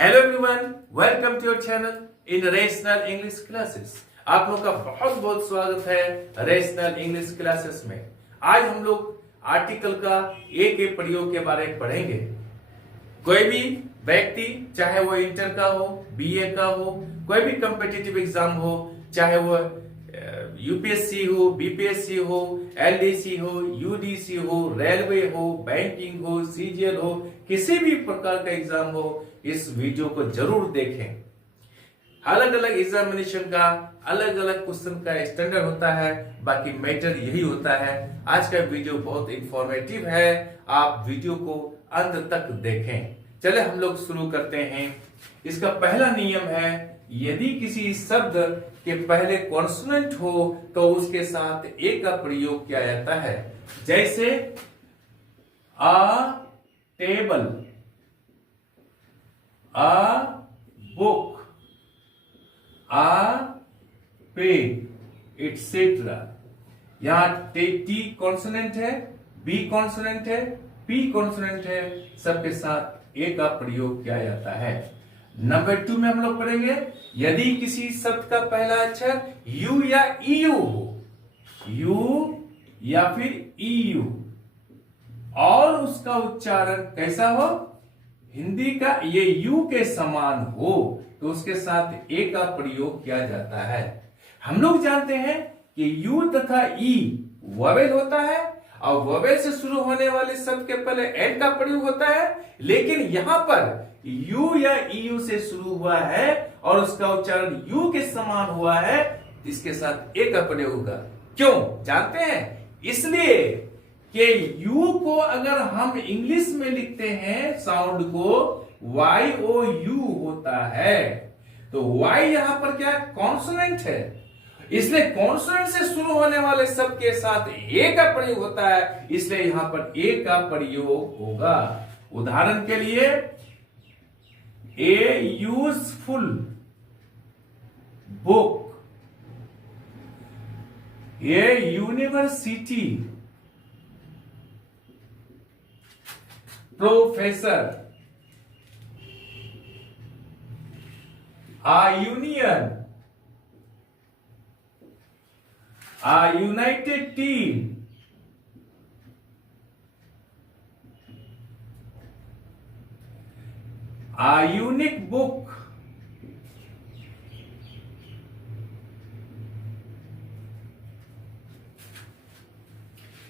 Hello everyone, welcome to your channel in rational English classes. आप लोग का बहुत बहुत स्वागत है रेशनल इंग्लिश क्लासेस में। आज हम लोग आर्टिकल का ए के प्रयोग के बारे में पढ़ेंगे। कोई भी व्यक्ति, चाहे वो इंटर का हो, बीए का हो, कोई भी कॉम्पिटिटिव एग्जाम हो, चाहे वो यूपीएससी हो, बीपीएससी हो, एलडीसी हो, यूडीसी हो, रेलवे हो, बैंकिंग हो, सीजीएल हो, किसी भी प्रकार का एग्जाम हो, इस वीडियो को जरूर देखें। अलग अलग एग्जामिनेशन का अलग अलग क्वेश्चन का स्टैंडर्ड होता है, बाकी मैटर यही होता है। आज का वीडियो बहुत इंफॉर्मेटिव है, आप वीडियो को अंत तक देखें। चले हम लोग शुरू करते हैं। इसका पहला नियम है, यदि किसी शब्द के पहले कॉन्सोनेंट हो तो उसके साथ ए का प्रयोग किया जाता है। जैसे a table, a book, a pen, etcetera. यहां टी कॉन्सोनेंट है, बी कॉन्सोनेंट है, पी कॉन्सोनेंट है, सबके साथ ए का प्रयोग किया जाता है। नंबर 2 में हम लोग पढ़ेंगे, यदि किसी शब्द का पहला अक्षर यू या ईयू हो, यू या फिर ईयू, और उसका उच्चारण कैसा हो, हिंदी का ये यू के समान हो, तो उसके साथ ए का प्रयोग किया जाता है। हम लोग जानते हैं कि यू तथा ई वोवेल होता है, और वोवेल से शुरू होने वाले शब्द के पहले एन का प्रयोग होता है, लेकिन यहां पर यू या ईयू से शुरू हुआ है और उसका उच्चारण यू के समान हुआ है, इसके साथ ए का प्रयोग होगा। क्यों जानते हैं? इसलिए कि यू को अगर हम इंग्लिश में लिखते हैं साउंड को वाई ओ यू होता है, तो वाई यहां पर क्या कॉन्सोनेंट है, इसलिए कॉन्सोनेंट से शुरू होने वाले शब्द के साथ ए का प्रयोग होता है, इसलिए यहां पर ए का प्रयोग होगा। उदाहरण के लिए, a useful book, a university, professor, a union, a united team, a unique book,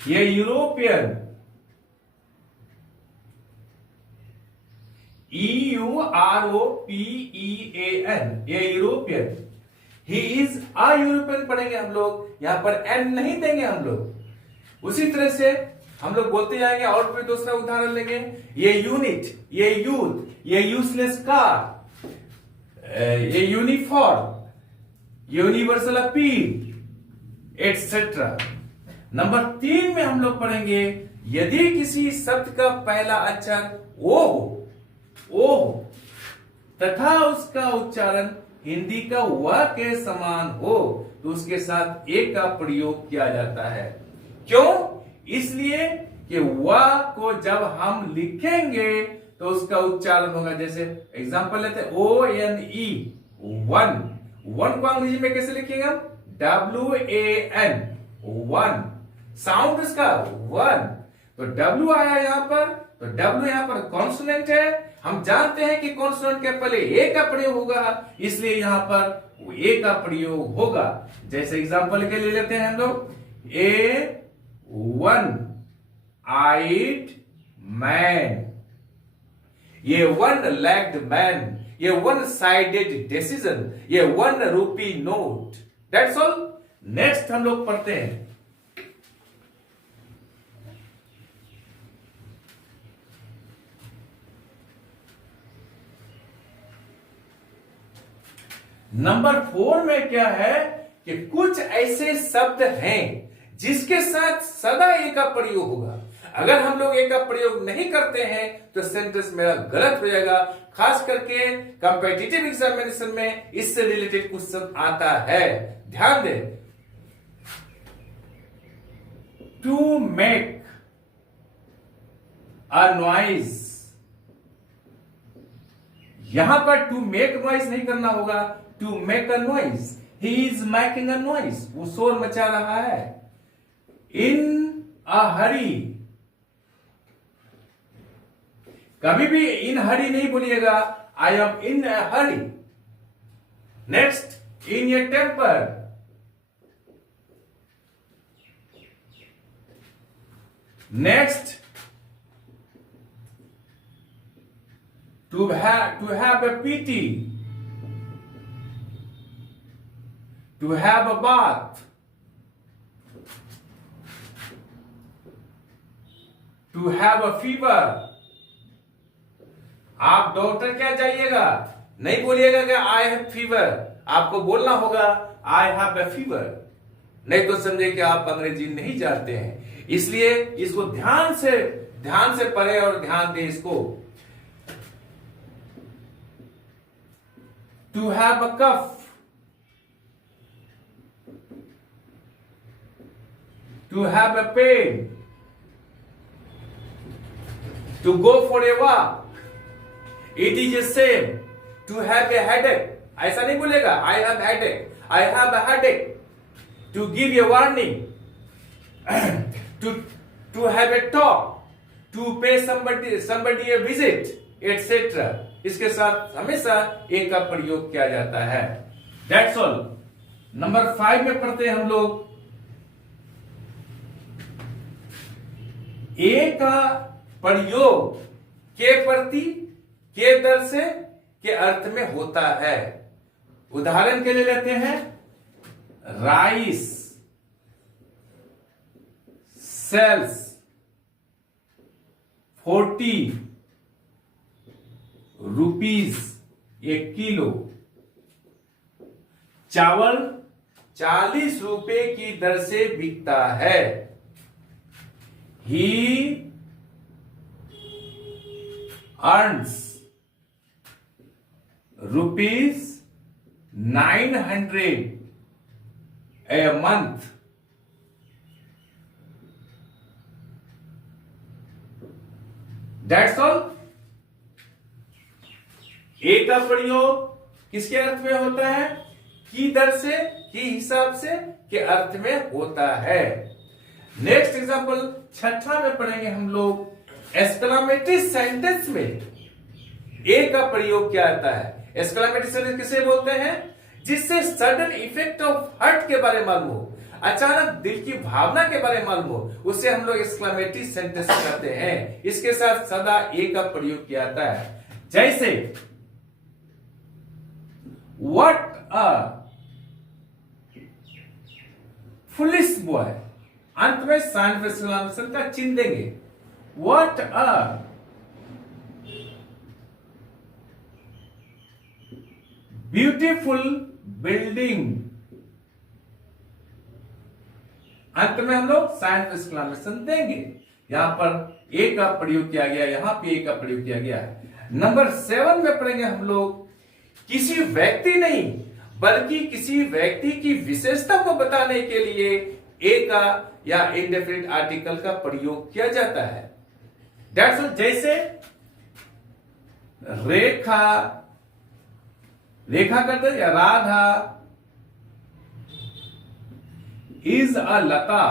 ये यूरोपियन, EUROPEAN, ये European. He is a European पढ़ेंगे हम लोग, यहां पर एन नहीं देंगे हम लोग। उसी तरह से हम लोग बोलते जाएंगे और फिर दूसरा उदाहरण लेंगे, ये यूनिट, ये यूथ, ये यूजलेस कार, ये uniform, universal appeal, etcetera. Number 3 में हम लोग पढ़ेंगे, यदि किसी शब्द का पहला अक्षर ओ हो तथा उसका उच्चारण हिंदी का व के समान हो, तो उसके साथ ए का प्रयोग किया जाता है। क्यों? इसलिए कि व को जब हम लिखेंगे तो उसका उच्चारण होगा, जैसे एग्जांपल लेते हैं ONE, वन। वन को अंग्रेजी में कैसे लिखेंगे हम? WAN, one. साउंड इसका वन, तो W आया यहां पर, तो W यहां पर कॉन्सोनेंट है। हम जानते हैं कि कॉन्सोनेंट के पहले ए का प्रयोग होगा, इसलिए यहां पर ए का प्रयोग होगा। जैसे एग्जांपल के लिए लेते हैं हम लोग, ए वन आइड मैन, ये वन लेग्ड मैन, ये वन साइडेड डिसीजन, ये one rupee note. That's all. Next हम लोग पढ़ते हैं, नंबर 4 में क्या है कि कुछ ऐसे शब्द हैं जिसके साथ सदा ए का प्रयोग होगा। अगर हम लोग ए का प्रयोग नहीं करते हैं तो सेंटेंस मेरा गलत हो जाएगा। खास करके कॉम्पिटिटिव एग्जामिनेशन में इससे रिलेटेड क्वेश्चन आता है, ध्यान दें। टू मेक अ नॉइज, यहां पर टू मेक नॉइज नहीं करना होगा, to make a noise, he is making a noise, वो शोर मचा रहा है। इन अ हरी, कभी भी इन हरी नहीं बोलिएगा, I am in a hurry. Next, in a temper, next, to have a pity, to have a bath, to have a fever। आप डॉक्टर क्या जाइएगा, नहीं बोलिएगा कि आई हैव फीवर, आपको बोलना होगा आई हैव अ फीवर, नहीं तो समझे कि आप अंग्रेजी नहीं जानते हैं। इसलिए इसको ध्यान से पढ़े और ध्यान दें इसको। To have a cough, to have a pain, to go for a walk, it is the same, to have a headache, ऐसा नहीं बोलेगा I have headache, I have a headache, to give a warning, to have a talk, to pay somebody a visit, etc। इसके साथ हमेशा ए का प्रयोग किया जाता है। That's all। नंबर 5 में पढ़ते हैं हम लोग। ए का प्रयोग के प्रति, के दर से, के अर्थ में होता है। उदाहरण के लिए लेते हैं राइस सेल्स 40 रुपीस 1 किलो, चावल 40 रुपए की दर से बिकता है। He earns rupees 900 a month. That's all. A का प्रयोग किसके अर्थ में होता है, की दर से, की हिसाब से, के अर्थ में होता है। नेक्स्ट एग्जांपल 6 में पढ़ेंगे हम लोग। एक्सक्लामेटरी सेंटेंस में ए का प्रयोग क्या आता है। एक्सक्लामेटरी सेंटेंस किसे बोलते हैं, जिससे सडन इफेक्ट ऑफ हर्ट के बारे में मालूम हो, अचानक दिल की भावना के बारे में मालूम हो, उससे हम लोग एक्सक्लामेटरी सेंटेंस करते हैं। इसके साथ सदा ए का प्रयोग किया जाता है। जैसे What a foolish boy, अंत में साइंटिफिक का चिन्ह देंगे। What a beautiful building, अंत में हम लोग साइंटिफिक देंगे। यहां पर ए का प्रयोग किया गया, यहां पे ए का प्रयोग किया गया है। नंबर 7 में पढ़ेंगे हम लोग। किसी व्यक्ति नहीं बल्कि किसी व्यक्ति की विशेषता को बताने के लिए ए का या इंडेफिनिट आर्टिकल का प्रयोग किया जाता है। That's all. जैसे रेखा, रेखा करते या Radha is a Lata,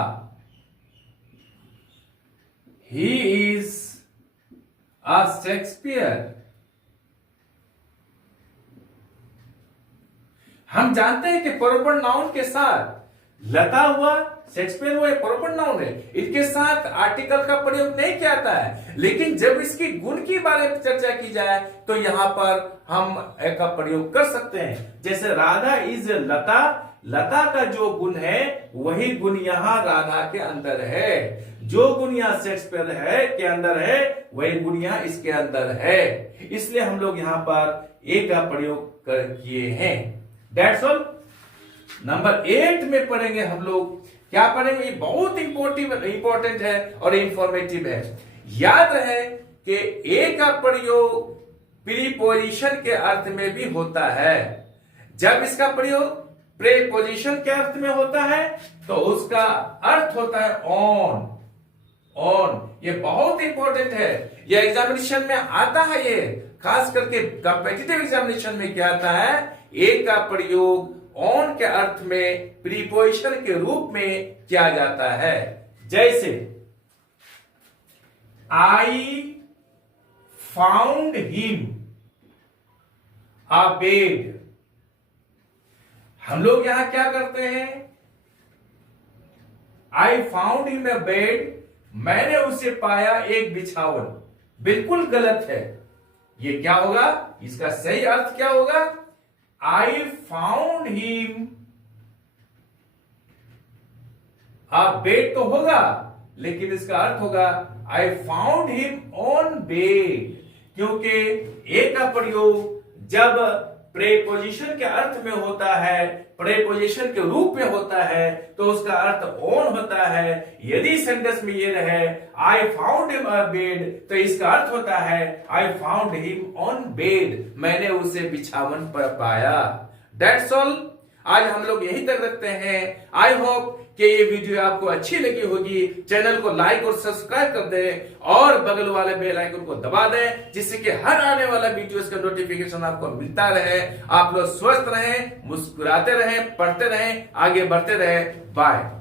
he is a Shakespeare. हम जानते हैं कि प्रोपर नाउन के साथ लता हुआ, शेक्सपियर हुआ, प्रोपर नाउन है, इनके साथ आर्टिकल का प्रयोग नहीं किया जाता है। लेकिन जब इसकी गुण के बारे में चर्चा की जाए तो यहां पर हम ए का प्रयोग कर सकते हैं। जैसे राधा इज लता, लता का जो गुण है वही गुण यहां राधा के अंदर है। जो गुण यहां शेक्सपियर है के अंदर है वही गुण यहां इसके अंदर है। इसलिए हम लोग यहां पर ए का प्रयोग किए हैं। That's all। नंबर 8 में पढ़ेंगे हम लोग। क्या पढ़ेंगे, ये बहुत इंपॉर्टेंट है और इंफॉर्मेटिव है। याद रहे कि ए का प्रयोग प्रीपोजिशन के अर्थ में भी होता है। जब इसका प्रयोग प्रीपोजिशन के अर्थ में होता है तो उसका अर्थ होता है ऑन। ऑन ये बहुत इंपॉर्टेंट है, ये एग्जामिनेशन में आता है। ये खास करके कॉम्पिटिटिव एग्जामिनेशन में क्या आता है, ए का प्रयोग ऑन के अर्थ में प्रीपोजिशन के रूप में किया जाता है। जैसे I found him a bed. हम लोग यहां क्या करते हैं, I found him a bed, मैंने उसे पाया एक बिछावन, बिल्कुल गलत है। ये क्या होगा, इसका सही अर्थ क्या होगा, I found him a bed तो होगा, लेकिन इसका अर्थ होगा I found him on bed, क्योंकि ए का प्रयोग जब प्रेपोजिशन के अर्थ में होता है, प्रेपोजिशन के रूप में होता है, तो उसका अर्थ ऑन होता है। यदि सेंटेंस में ये रहे I found him a bed, तो इसका अर्थ होता है I found him on bed, मैंने उसे बिछावन पर पाया। दैट्स ऑल, आज हम लोग यहीं तक रखते हैं। आई होप कि ये वीडियो आपको अच्छी लगी होगी। चैनल को लाइक और सब्सक्राइब कर दें और बगल वाले बेल आइकन को दबा दें, जिससे कि हर आने वाला वीडियोस का नोटिफिकेशन आपको मिलता रहे। आप लोग स्वस्थ रहें, मुस्कुराते रहें, पढ़ते रहें, आगे बढ़ते रहें। बाय।